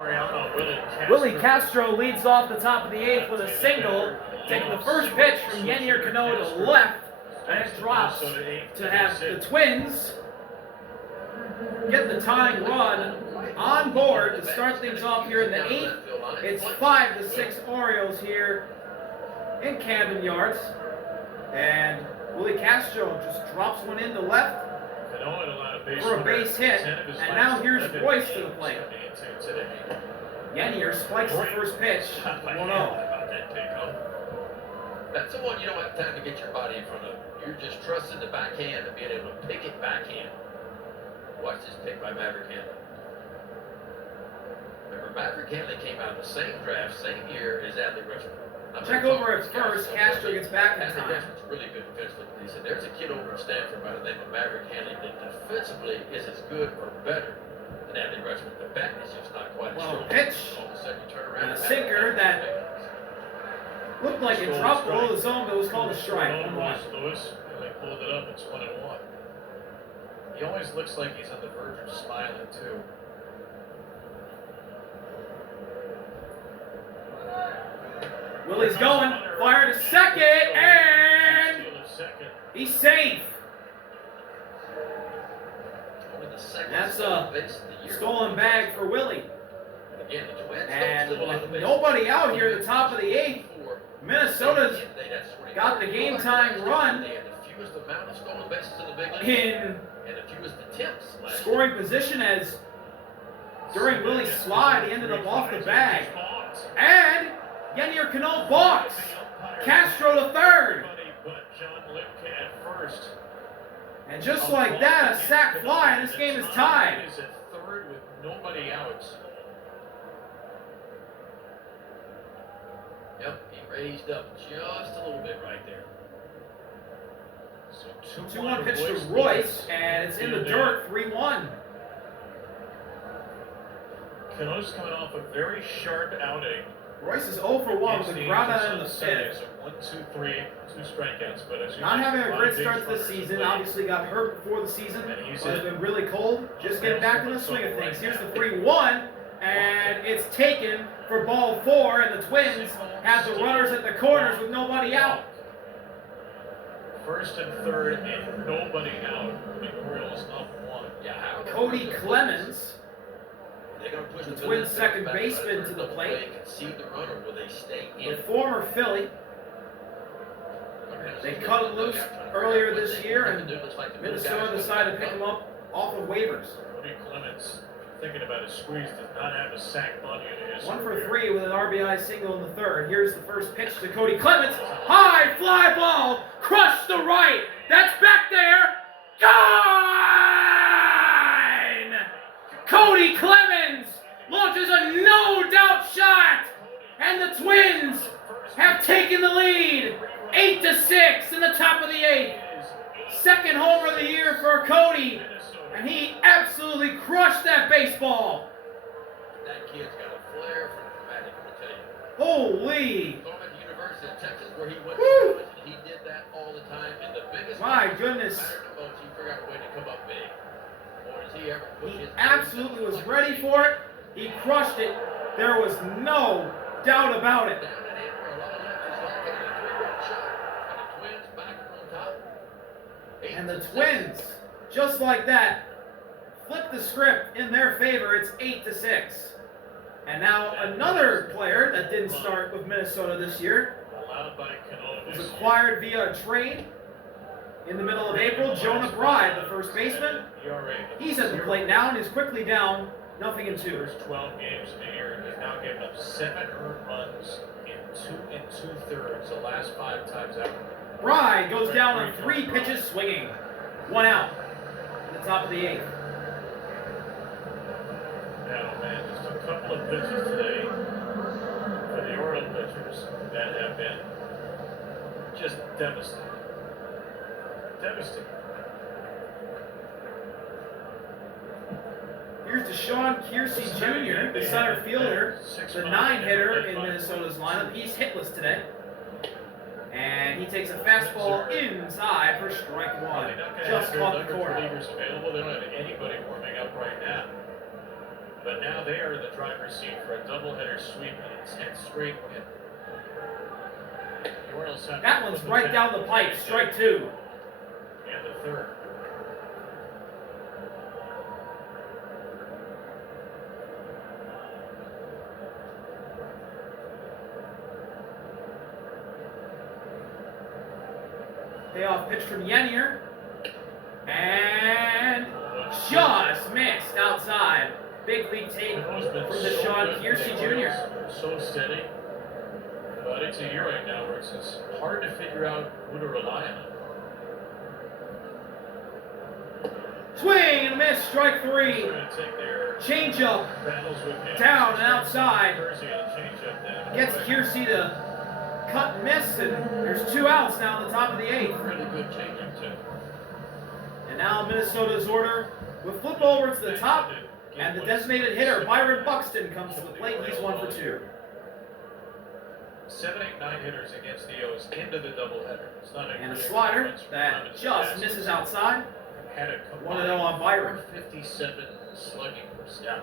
Willie Castro leads off the top of the eighth with a single, taking the first pitch from Yennier Cano to left, and it drops to have the Twins get the tying run on board to start things off here in the eighth. It's 5-6 Orioles here in Camden Yards, and Willie Castro just drops one in to left for a base hit, and now here's Royce to the plate. Yennier spikes the first pitch, 1-0. That's the one you don't have time to get your body in front of. You're just trusting the backhand and being able to pick it backhand. Watch this pick by Maverick Hanley. Remember, Maverick Hanley came out of the same draft, same year as Adley Rutschman. Check over at first. Castro gets back in time. Adley Rutschman's really good defensively. He said, there's a kid over at Stanford by the name of Maverick Hanley that defensively is as good or better than Adley Rutschman. The bat is just not quite as strong. Pitch. All of a sudden you turn around and a sinker that looked like it dropped below the zone, but it was called a strike. Lewis, and they pulled it up. It's 1-1. He always looks like he's on the verge of smiling too. Willie's going, fire to second, and he's safe. That's a stolen bag for Willie. And with nobody out here at the top of the eighth, Minnesota's got the game time run in scoring position, as during Willie's slide he ended up off the bag. And Yennier Cano balks. Castro to third. And just like that, a sac fly, and this game is tied. Is at third with nobody out. Yep, he raised up just a little bit right there. So 2-1 pitch to Royce, and it's in the dirt, 3-1. Cano's coming off a very sharp outing. Royce is 0 for 1 with the ground out in the fifth. 1, 2, 3, 2 strikeouts. But as Not having a great start this season. Obviously got hurt before the season. It's been really cold. Just getting back to the swing of things. Here's the 3-1, and it's taken for ball 4, and the Twins have the runners at the corners with nobody out. First and third, and nobody out. The Orioles up 1. Kody Clemens, the Twins' second baseman, to the plate. The former Philly. They cut him loose earlier this year, and Minnesota decided to pick him up off of waivers. Kody Clemens, thinking about his squeeze, does not have a sack bunt in his 1 for 3 with an RBI single in the third. Here's the first pitch to Kody Clemens. High fly ball, crushed to right. That's back there. Gone! Kody Clemens launches a no-doubt shot, and the Twins have taken the lead, 8-6 in the top of the eighth. Second homer of the year for Kody, and he absolutely crushed that baseball. That kid's got a flair for dramatic, I tell you. Holy! At the University of Texas, where he went, he did that all the time. And the biggest My goodness. he figured out a way to come up big. Boy, does he ever push He his absolutely was ready for it. He crushed it. There was no doubt about it. down and in for a lot of left, just like it, and a 3-run shot. And the Twins back on top. And the Twins, just like that, flip the script in their favor. It's 8-6. And now another player that didn't start with Minnesota this year was acquired via a trade in the middle of April. Jonah Bride, the first baseman. He's at the plate now and is quickly down 0-2. First 12 games in the year, he's now given up 7 earned runs in 2 2/3. The last 5 times out. Bride goes down on 3 pitches swinging. 1 out at the top of the eighth. Now, man, just a couple of pitches today for the Orioles pitchers that have been just devastating. Devastating. Here's Deshaun Kiersey Jr., the center fielder, the 9-hitter in Minnesota's lineup. He's hitless today. And he takes a fastball inside for strike 1. Just caught the corner. Relievers available. They don't have anybody warming up right now. But now they are in the driver's seat for a doubleheader sweep and a 10th straight win. The Orioles have That one's right down the pipe, strike two. And the third. Payoff pitch from Yenier. And just missed outside. Big league take from Deshaun Kiersey Jr. So steady. But it's a year right now where it's just hard to figure out who to rely on. Swing and a miss, strike three. Changeup down and outside. Gets Kiersey to cut and miss, and there's 2 outs now in the top of the 8th. Really good changeup too. And now Minnesota's order will flip over to the top, and the designated hitter, Byron Buxton, comes to the plate. He's 1 for 2. 7, 8, 9 hitters against the O's into the doubleheader. It's not And a slider that just misses outside. 1-0 on Byron. 57 slugging percentage.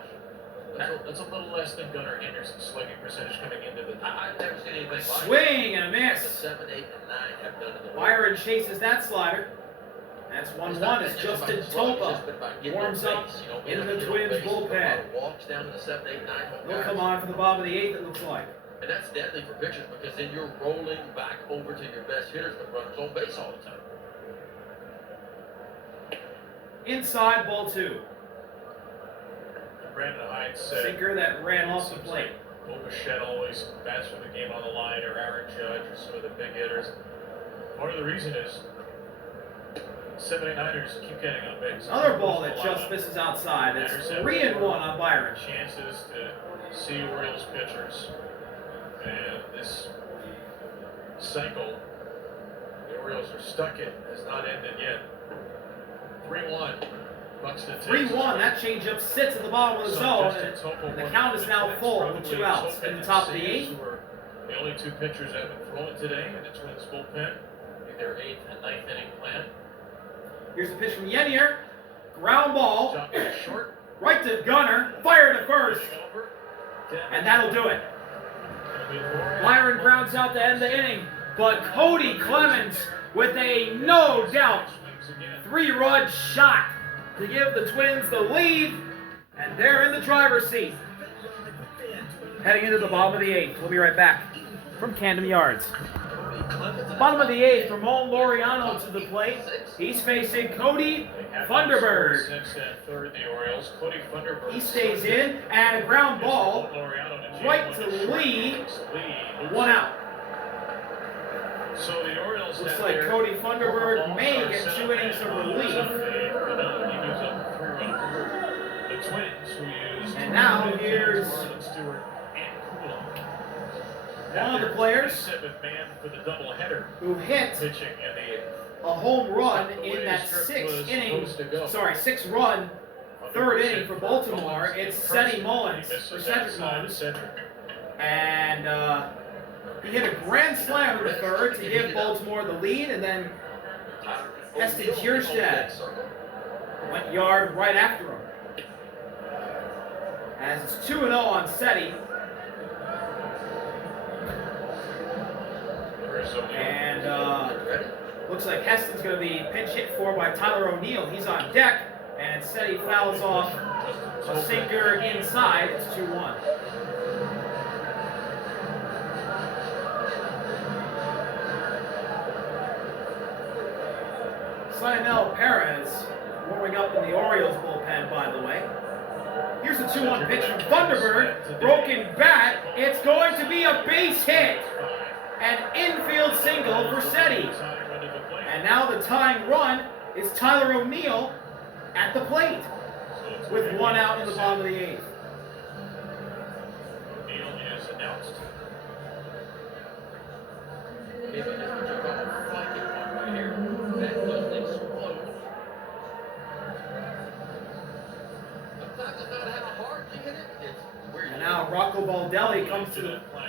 That's a little less than Gunnar Henderson's slugging percentage coming into the. I've never seen anything like it. Swing and a The miss. 7, 8, and 9 have done in the Byron chases that slider. That's 1-1 as Justin Topa warms up in the Twins bullpen. Walks down to the 7, 8, 9 He'll come on for the bottom of the 8th, it looks like. And that's deadly for pitchers because then you're rolling back over to your best hitters with runners on base all the time. Inside, ball 2. Brandon Hyde said. Sinker that ran off the plate. Bo Bichette always bats with the game on the line, or Aaron Judge, or some of the big hitters. Part of the reason is 7, 8, 9ers keep getting on base. Another ball that just misses outside. It's 3-1 on Byron. Chances to see Orioles pitchers. And this cycle, the Orioles are stuck in, has not ended yet. 3-1. 3-1. That changeup sits at the bottom of the zone, and the count is now full with 2 outs in the top of the 8th. The only 2 pitchers that have been thrown today in the Twins bullpen in their 8th and 9th inning plan. Here's the pitch from Yenier. Ground ball. Short. Right to Gunnar. Fire to first. And that'll do it. Byron grounds out to end the inning, but Kody Clemens with a no doubt 3-run shot to give the Twins the lead, and they're in the driver's seat. Heading into the bottom of the 8th. We'll be right back from Camden Yards. Bottom of the 8th, Ramon Laureano to the plate. He's facing Cody Funderburg. He stays in, and a ground ball right to Lee. 1 out. So the Orioles looks like Cody Funderburg may get 2 innings of relief. The Twins, who used and now here's one of the players who hit a home run in that 6-run 3rd inning for Baltimore. It's Cedric Mullins, or Cedric Mullins. And he hit a grand slam in the 3rd to give Baltimore the lead, and then Heston Kjerstad went yard right after him. As it's 2-0 on Seti. And looks like Heston's going to be pinch hit for by Tyler O'Neill. He's on deck, and Seti fouls off a sinker inside. It's 2-1. Lionel Perez warming up in the Orioles bullpen, by the way. Here's the 2-1 pitch from Funderburg. Broken bat. It's going to be a base hit. An infield single for Seti. And now the tying run is Tyler O'Neill at the plate with 1 out in the bottom of the 8th. O'Neill is announced. And now Rocco Baldelli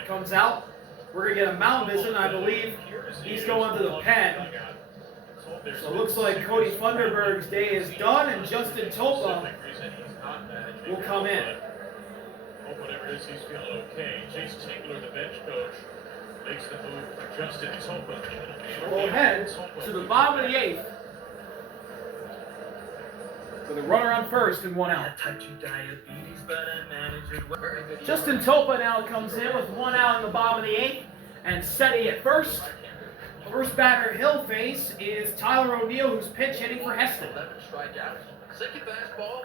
comes out. We're going to get a mound visit, and I believe he's going to the pen. So it looks like Cody Funderburg's day is done, and Justin Topa will come in. whatever it is, he's feeling okay. Chase Tingler, the bench coach, makes the move for Justin Topa. We'll head to the bottom of the 8th with a runner on first and 1 out. Justin Topa now comes in with 1 out in the bottom of the 8th, and Seti at first. First batter he'll face is Tyler O'Neill, who's pinch hitting for Heston. 11 strikeouts, second fastball,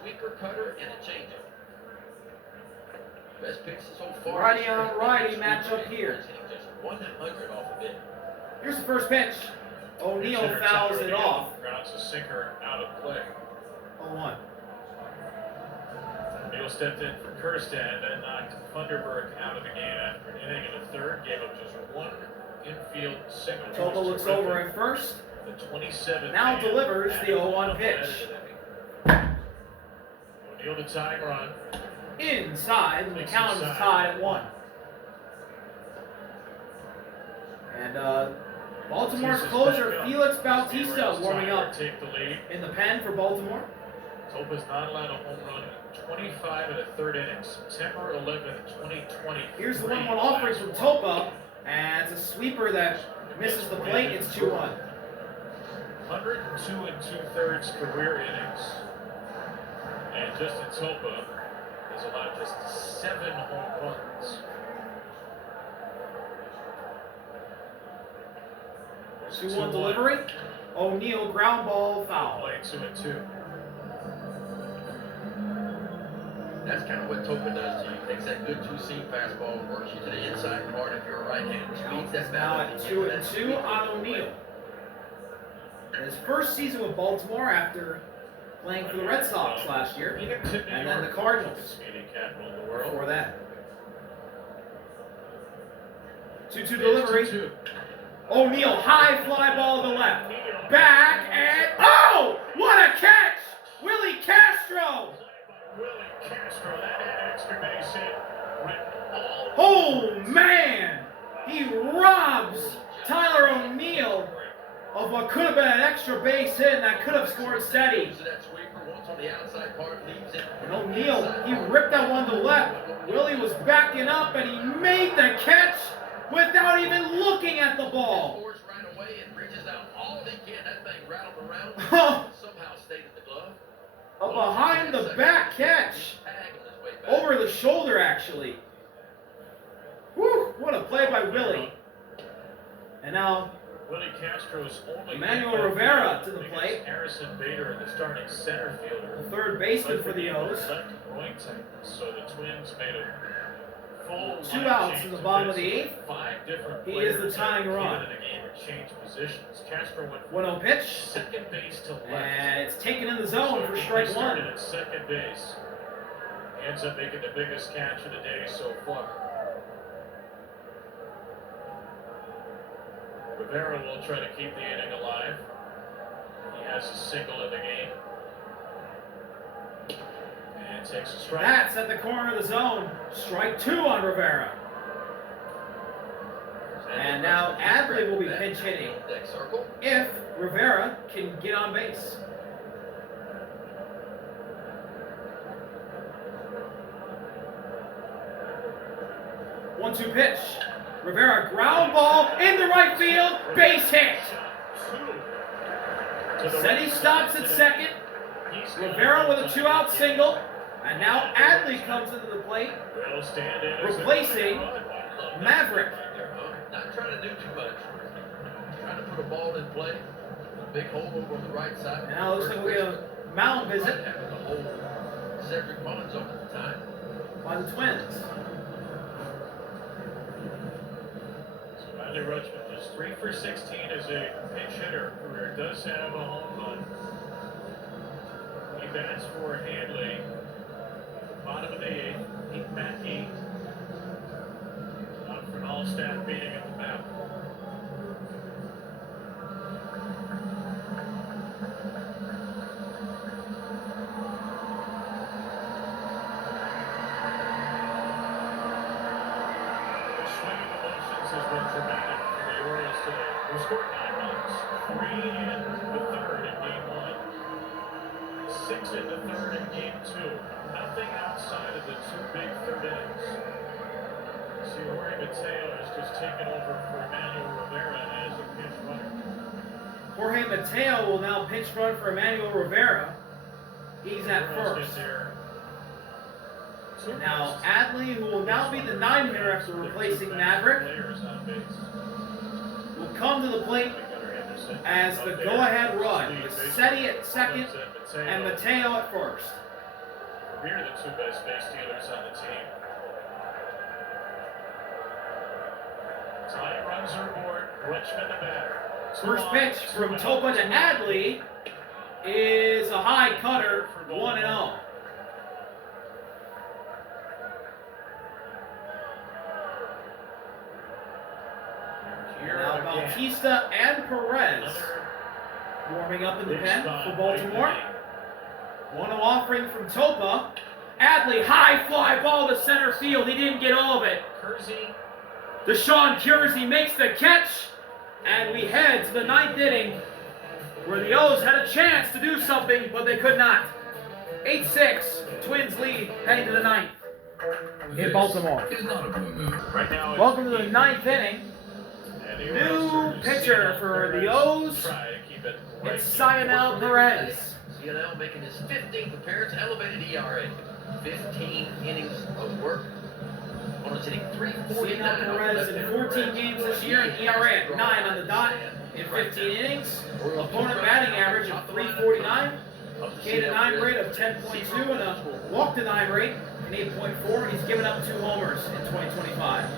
sweeper, cutter, and a changeup. Best pitch so far. Righty on righty matchup here. Just 100 off of it. Here's the first pitch. O'Neill fouls it off. Grounds a sinker out of play. 0-1. O'Neill stepped in for Kirstad, then knocked Funderburg out of the game after an inning and a third. Gave up just 1 infield single. Topa looks over at first. The 27th Now delivers the 0-1 pitch. O'Neill the tying run. Inside, and the count is tied at 1. And Baltimore's closer, Felix Bautista, warming up in the pen for Baltimore. Topa's not allowed a home run in 25 and a third innings. September 11th, 2020. Here's the 1-1 offering from Topa, and it's a sweeper that misses the plate. It's 2-1. 102 and 2/3 career innings. And Justin Topa has allowed just 7 home runs. 2-1 delivery. O'Neill ground ball foul. Play 2-2. That's kind of what Topa does to you. Takes that good two-seam fastball, works you to the inside part if you're a right-hander. Speeds that Now bat. at 2-2 on O'Neill. His first season with Baltimore after playing for the Red Sox last year, and then the Cardinals before that. 2-2 delivery. O'Neill, high fly ball to the left. Back and oh! What a catch! Willie Castro! Willie Castro, that extra base hit went all. Oh man! He robs Tyler O'Neill of what could have been an extra base hit and that could have scored Seti. And O'Neill, he ripped that one to left. Willie was backing up and he made the catch without even looking at the ball. A behind the back catch. Over the shoulder, actually. Whew, what a play by Willie. And now Willie Castro's only Emmanuel Rivera to the plate. Harrison Bader, the starting center fielder. The third baseman for the O's. So the Twins made a full 2 outs in the bottom of the 8th. 5 different He is the players tying run. in the game or change positions. Castro went 1-0 pitch. second base to left. And it's taken in the zone for strike He 1. started at second base. He ends up making the biggest catch of the day so far. Rivera will try to keep the inning alive. He has a single in the game. And takes a strike. That's at the corner of the zone. Strike 2 on Rivera. And now Adley will be pinch hitting if Rivera can get on base. One-two pitch. Rivera ground ball into right field. Base hit. Seti stops at second. Rivera with a 2-out single. And now Adley comes into the plate, replacing Maverick. Not trying to do too much. Trying to put a ball in play. Big hole over on the right side. And now it looks like we'll get a mound visit Having the whole Cedric Mullins on at the time. by the Twins. So Adley Rutschman just 3 for 16 as a pinch hitter. Career does have a home run. He bats for Handley. Bottom of the 8th, Pete Mackey. Out for an all-staff meeting at the mound. The swing of the motions has been dramatic for the Orioles today. We scored 9 runs, 3 in the third in game 1. 6 in the third in game 2. Nothing outside of the 2 big third innings. See, Jorge Mateo has just taken over for Emmanuel Rivera as a pinch runner. Jorge Mateo will now pinch run for Emmanuel Rivera. He's at Orioles first. get their two Now best Adley, who will now be the 9 hitter after replacing Maverick, players on base. will come to the plate as the go-ahead run with Seti at second and Mateo at first. We're the 2 best base stealers on the team. Time runs are aboard. Rutschman the batter. First pitch from Topa to Adley is a high cutter, 1-0. Now Bautista and Perez warming up in the pen for Baltimore. 1-0 offering from Topa. Adley, high fly ball to center field. He didn't get all of it. Deshaun Kersey makes the catch, and we head to the 9th inning, where the O's had a chance to do something, but they could not. 8-6, Twins lead heading to the 9th in Baltimore. Right now, Welcome to the 9th inning. New pitcher for the O's. It's Sionel Perez. Sionel making his 15th appearance, elevated ERA. 15 innings of work. Opponent's hitting .349. Sionel Perez in 14 games this year, an ERA at 9 on the dot in 15 innings. Opponent batting average of .349. K-to-9 rate of 10.2 and a walk-to-9 rate in 8.4. He's given up 2 homers in 2025.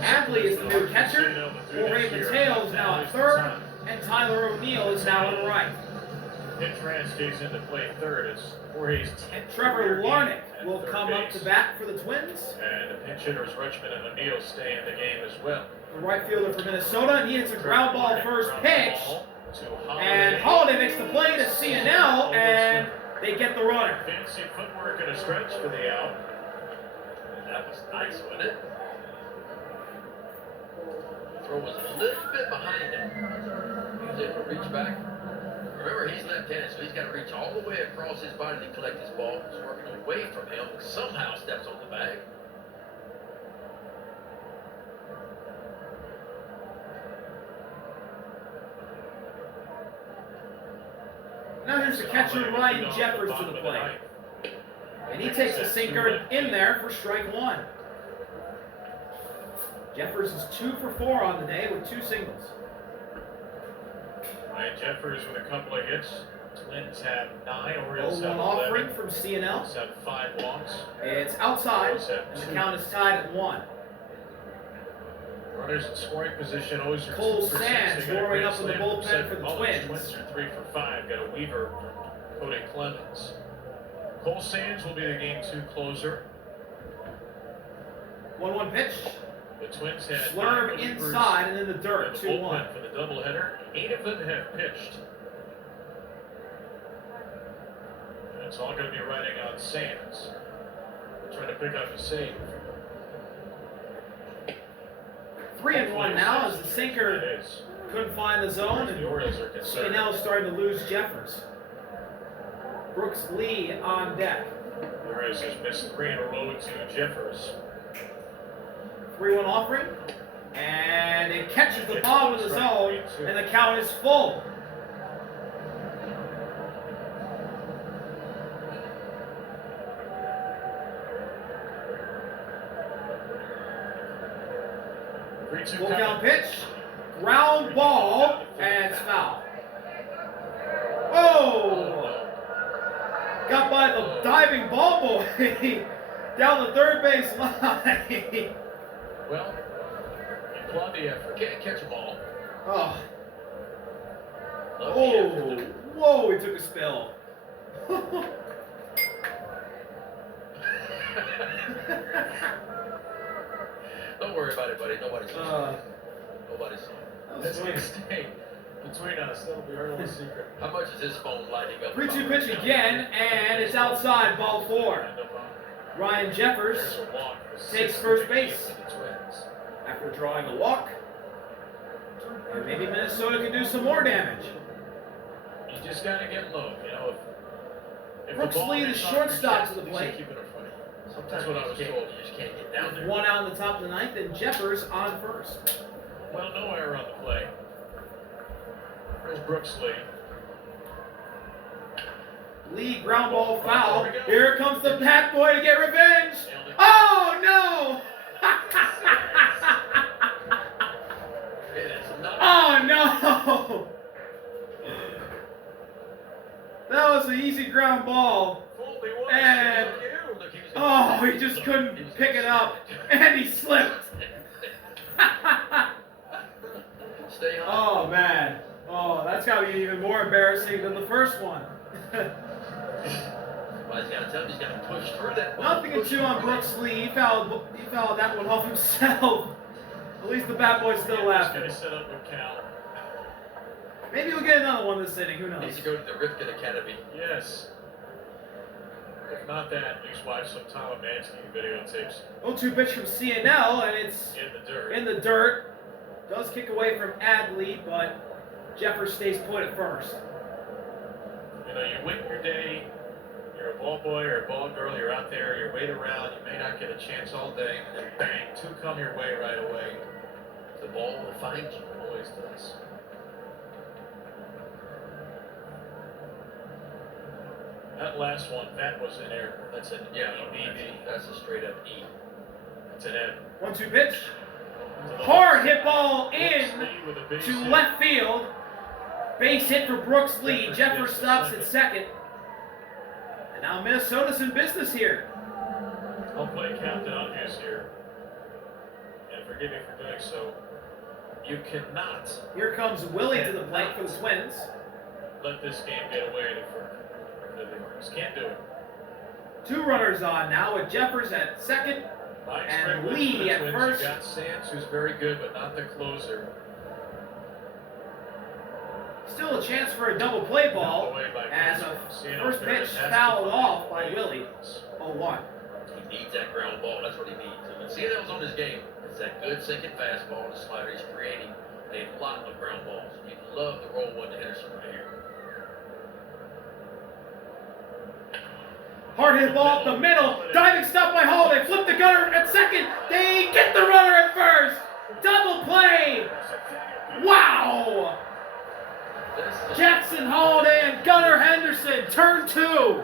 Adley is the new catcher. Jorge Mateo is now at third, and Tyler O'Neill is now on the right. Pinch stays into play third. It's Jorge's 10th. Trevor Larnach will come up to bat for the Twins. And the pinch hitters Rutschman and O'Neill stay in the game as well. The right fielder for Minnesota, and he hits a ground ball first pitch. And Holiday makes the play to Sionel, and they get the runner. Fancy footwork and a stretch for the out. That was nice, wasn't it? The throw was a little bit behind him. He was able to reach back. Remember, he's left-handed, so he's got to reach all the way across his body to collect his ball. He's working away from him, somehow steps on the bag. Now here's the catcher, Ryan Jeffers, to the plate. And he takes a sinker in there for strike 1. Jeffers is 2 for 4 on the day with 2 singles. Ryan Jeffers with a couple of hits. Twins have 9. Orioles 0-1 have 11. offering from Sionel. Orioles have 5 walks. It's outside, and the count is tied at 1. Runners in scoring position. Always are Cole 2 for 6. Sands They got a warming grand up in the slam bullpen from for the Mullins. Twins. Twins are 3 for 5. Got a Weaver from Kody Clemens. Cole Sands will be the game 2 closer. 1-1 pitch. The Twins had Slurve 9 relievers inside and in the in dirt, the 2-1. bullpen for the doubleheader. 8 of them have pitched. And it's all going to be riding on Sands. Trying to pick up a save. 3-1 now as the sinker It is. couldn't find the zone, The and Orioles are concerned. Sionel starting to lose Jeffers. Brooks Lee on deck. The Orioles has missed 3 in a row to Jeffers. 3-1 offering, and it catches the ball in the zone, and the count is full. Full count pitch, ground ball, and it's foul. Oh! Got by the diving ball boy down the third base line. Well, you applaud the effort. Can't catch a ball. Oh. Love the Oh, effort. whoa, he took a spill. Don't worry about it, buddy. Nobody's Nobody's That's going to stay between us. That'll be our little secret. How much is his phone lighting up? 3-2 pitch again, and it's outside, ball 4. Ryan Jeffers There's a walk. takes first base For the Twins. after drawing a walk. And maybe Minnesota can do some more damage. You just got to get low. You know, If Brooks the ball Lee, the hits off shortstop, your chest, to the at least plate. you keep it in front of you. Sometimes That's what I was told. you just can't get down there. One out in the top of the ninth, and Jeffers on first. Well, no error on the play. There's Brooks Lee. Lee ground ball Oh, foul. here we go. Here comes the bat boy to get revenge. Oh no! Oh no! That was an easy ground ball. And oh, he just couldn't pick it up, and he slipped. Oh man. Oh, that's gotta be even more embarrassing than the first one. Well, he's got to tell him he's got to push through that ball. Nothing to chew on Brooks Lee. He fouled that one off himself. At least the bat boy's still laughing. He's going to set up with Cal. Maybe we'll get another one this inning. Who He knows? needs to go to the Ripken Academy. Yes. If not that, at least watch some Tom Mansky videotapes 0-2 pitch from CNL, and it's in the dirt. in the dirt. Does kick away from Adley, but Jeffers stays put at first. You know, you win your day, you're a ball boy or a ball girl, you're out there, you're waiting around, you may not get a chance all day, and then bang, two come your way right away. The ball will find you. Always does. That last one, that was an error. That's an Yeah, EBB. that's a straight up E. That's an N. 1-2 pitch. Hard hit ball in to hit. left field. Base hit for Brooks Lee. Jeffers stops at second. And now Minnesota's in business here. I'll play captain obvious here. And forgive me for doing so. You cannot Here comes Willie to the plate for the Twins. let this game get away for the Orioles. Can't do it. Two runners on now with Jeffers at second. My And experience with Lee the at Twins, first. You got Sands, who's very good, but not the closer. Still a chance for a double play ball Away by as a Casino first Ferris pitch has to fouled find off by ways. Willie. 0-1. He needs that ground ball. That's what he needs. You can see that was on his game. It's that good sinking fastball and slider. He's creating a lot of ground balls. You'd love to roll one to Henderson right here. Hard hit ball up the middle. Diving stop by Holiday. Flip the gunner at second. They get the runner at first. Double play. Wow. Jackson Holiday and Gunnar Henderson. Turn two.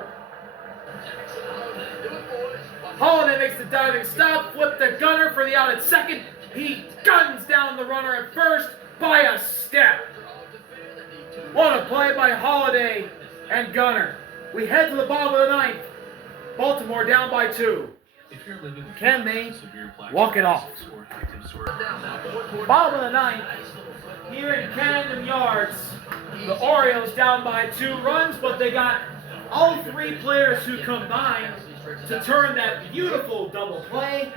Holiday makes the diving stop. Flip the gunner for the out at second. He guns down the runner at first by a step. What a play by Holiday and Gunner. We head to the bottom of the ninth. Baltimore down by 2. Can they walk it off? Bottom of the ninth. Here in Camden Yards, the Orioles down by 2 runs, but they got all 3 players who combined to turn that beautiful double play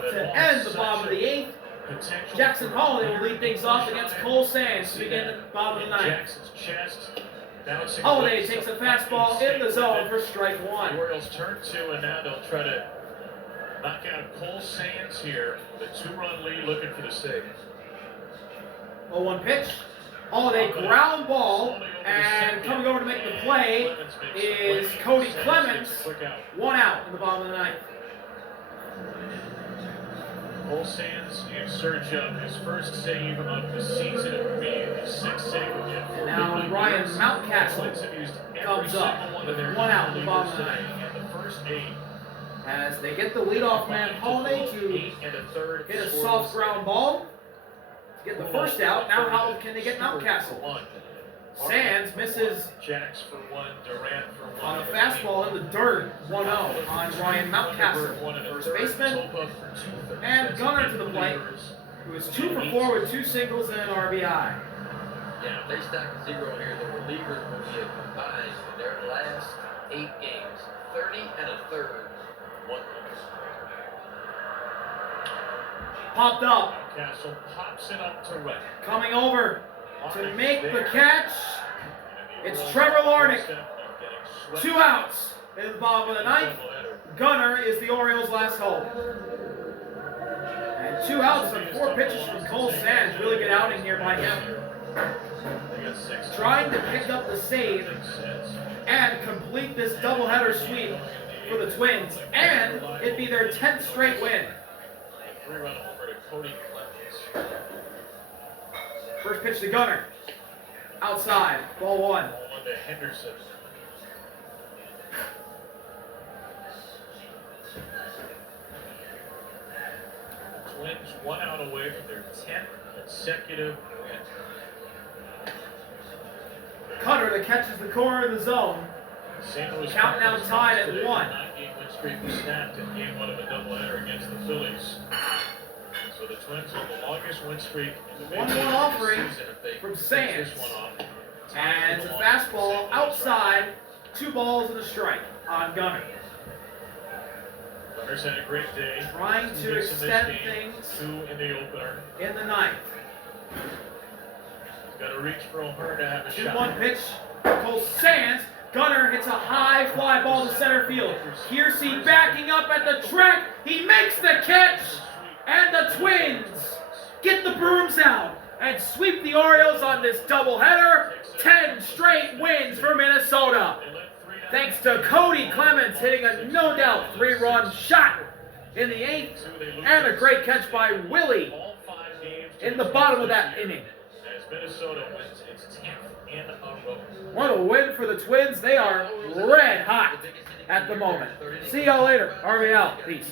to end the bottom of the 8th. Jackson Holiday will lead things off against Cole Sands to begin the bottom of the 9th. Jackson's chest. Holiday takes a fastball in the zone for strike 1. The Orioles turn 2, and now they'll try to knock out Cole Sands here. The 2-run lead looking for the save. 0-1 pitch. Holiday ground ball, and coming over to make the play is Kody Clemens. 1 out in the bottom of the 9th. Cole Sands in search of his first save of the season. It would be his 6th save again. And now Ryan Mountcastle comes up. 1 out in the bottom of the 9th. And the first 8. As they get the leadoff man Holiday to hit a soft ground ball. To get the first out. Now how can they get Mountcastle? Sands misses Jacks for 1, Durant for 1. on a fastball in the dirt. 1-0 on Ryan Mountcastle, first baseman. And Gunner to the plate, who is 2 for 4 with 2 singles and an RBI. Yeah, if they stack a 0 here, the relievers will be combined in their last 8 games. 30 1/3, 1 run. Popped up, Castle pops it up to right. coming over to make the catch. It's Trevor Larnach. 2 outs in the bottom of the 9th. Gunner is the Orioles' last hope. And 2 outs on 4 pitches from Cole Sands. Really good outing here by him. They got 6. Trying to pick up the save and complete this doubleheader sweep for the Twins, and it'd be their 10th straight win. 3-run homer to Kody Clemens. First pitch to Gunnar. Outside, ball 1. Ball 1 to Henderson. Twins 1 out away from their 10th consecutive win. Cutter that catches the corner of the zone. St. Louis Count now Cardinals tied at today, 1. their 9-game win streak was snapped in Game 1 of a doubleheader against the Phillies. So the Twins have the longest win streak in the Big 1-1 League offering this season if they from finish Sands. this one off. And it's a fastball outside, 2 balls and a strike on Gunnar. Gunner's had a great day. Trying to 2 hits in this extend game, things 2 in the opener. in the 9th. He's got to reach for O'Hearn to have a 2-1 shot. pitch, Cole Sands. Gunnar hits a high fly ball to center field. Kiersey backing up at the track. He makes the catch. And the Twins get the brooms out and sweep the Orioles on this doubleheader. 10 straight wins for Minnesota. Thanks to Kody Clemens hitting a no-doubt 3-run shot in the 8th. And a great catch by Willie in the bottom of that inning. As Minnesota wins its 10th in a row. What a win for the Twins. They are red hot at the moment. See y'all later. RV out. Peace.